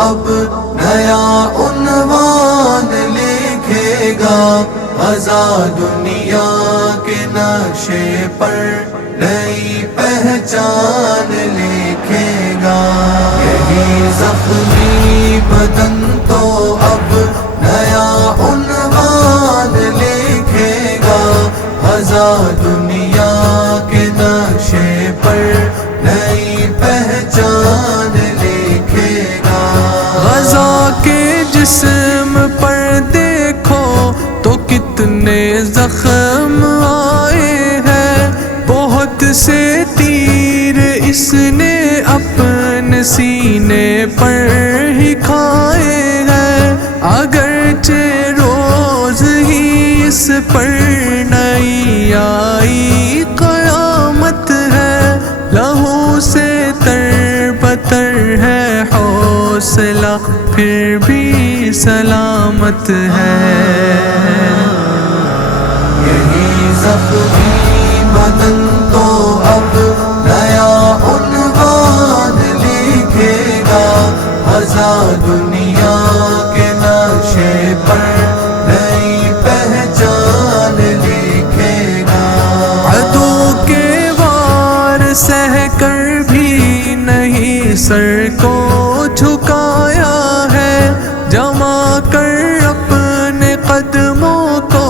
اب نیا عنوان لکھے گا، غزہ دنیا کے نقشے پر نئی پہچان لکھے گا۔ یہی زخمی بدن تو اب نیا عنوان لکھے گا، غزہ دنیا کے نقشے پر نئی پہچان لکھے گا۔ غزہ کے جسم پر دیکھو تو کتنے زخم آئے ہیں، بہت سے تیر اس نے اپنے سینے پر ہی کھائے ہیں، اگرچہ روز ہی اس پر نئی آئی قیامت ہے، لہو سے تر بتر ہے حوصلہ پھر بھی سلامت ہے۔ یہی زخمی بدن تو اب نیا عنوان لکھے گا، غزہ دنیا کے نقشے پر نئی پہچان لکھے گا۔ عدو کے وار سہ کر بھی نہیں سر کو جھکایا ہے، جما کر اپنے قدموں کو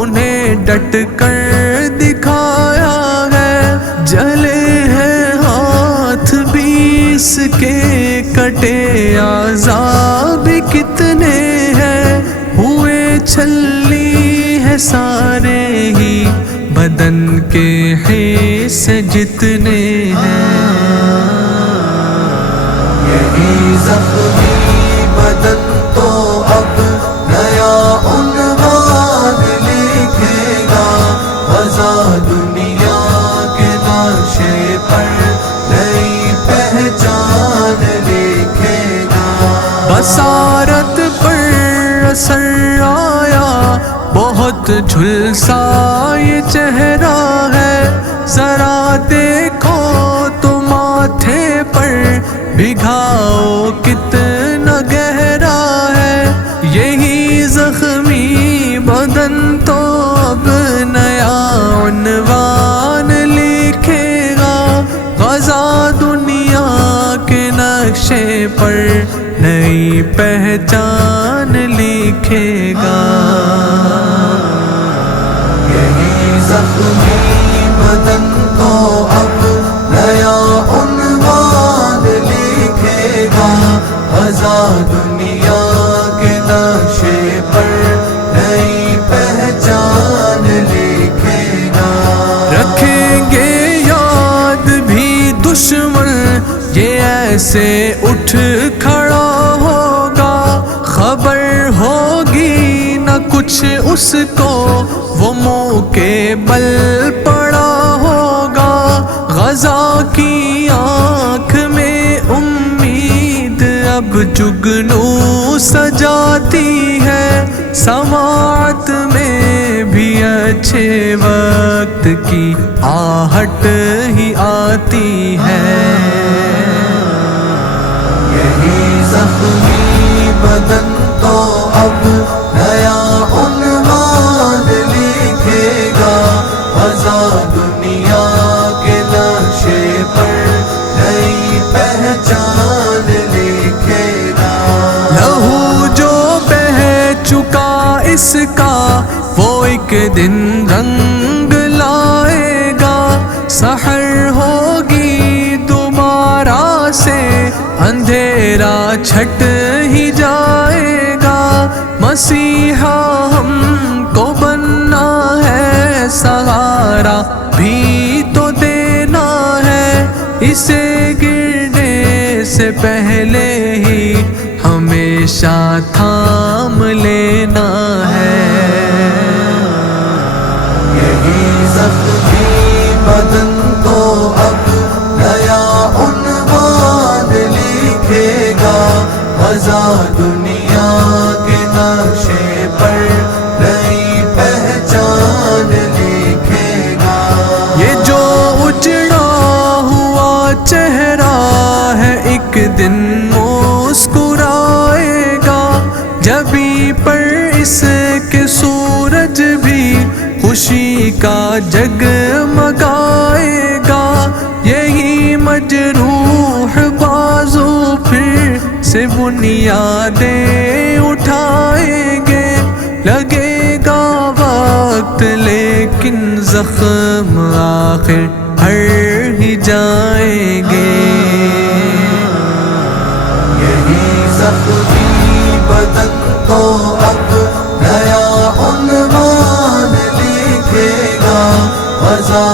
انہیں ڈٹ کر دکھایا ہے، جلے ہیں ہاتھ بھی اس کے کٹے اعضاء بھی کتنے ہیں، ہوئے چھلی ہے سارے ہی بدن کے حصے جتنے ہیں۔ یہی زخمی بدن تو اب نیا عنوان لکھے گا، غزہ دنیا کے نقشے پر نئی پہچان لکھے گا۔ بصارت پر اثر آیا، بہت جھلسا یہ چہرہ ہے، ذرا دیکھو تو ماتھے پر بھگاؤ کتنا گہرا ہے، یہی زخمی بدن تو اب نیا عنوان لکھے گا، غزہ دنیا کے نقشے پر نئی پہچان لکھے گا۔ یہی زخمی بدن تو اب نیا عنوان لکھے گا، غزہ دنیا کے نقشے پر نئی پہچان لکھے گا۔ رکھیں گے یاد بھی دشمن یہ ایسے اٹھ کھڑا ہوگا، خبر ہوگی نہ کچھ اس کو وہ منہ کے بل پڑا ہوگا، غزہ کی آنکھ میں امید اب جگنو سجاتی ہے، سماعت میں بھی اچھے وقت کی آہٹ ہی آتی ہے۔ یہی زخمی بدن تو اب نیا عنوان لکھے گا، غزہ دنیا کے نقشے پر نئی پہچان لکھے گا۔ لہو جو بہہ چکا اس کا وہ ایک دن رنگ لائے گا، سحر ہوگی دوبارہ سے اندھیرا چھٹ ہی جائے گا، مسیحا ہم کو بننا ہے، سہارا بھی تو دینا ہے، اسے گرنے سے پہلے ہی ہمیشہ تھام لینا ہے۔ یہی زخمی بدن تو اب نیا عنوان لکھے گا، غزہ دنیا کے نقشے پر نئی پہچان لکھے گا۔ یہ جو اجڑا ہوا چہرہ ہے ایک دن مسکرا کہ سورج بھی خوشی کا جگمگائے گا، یہی مجروح بازو پھر سے بنیادیں اٹھائیں گے، لگے گا وقت لیکن زخم آخر ہر ہی جائیں گے۔ یہی زخمی بدن تو اب نیا عنوان لکھے گا، غزہ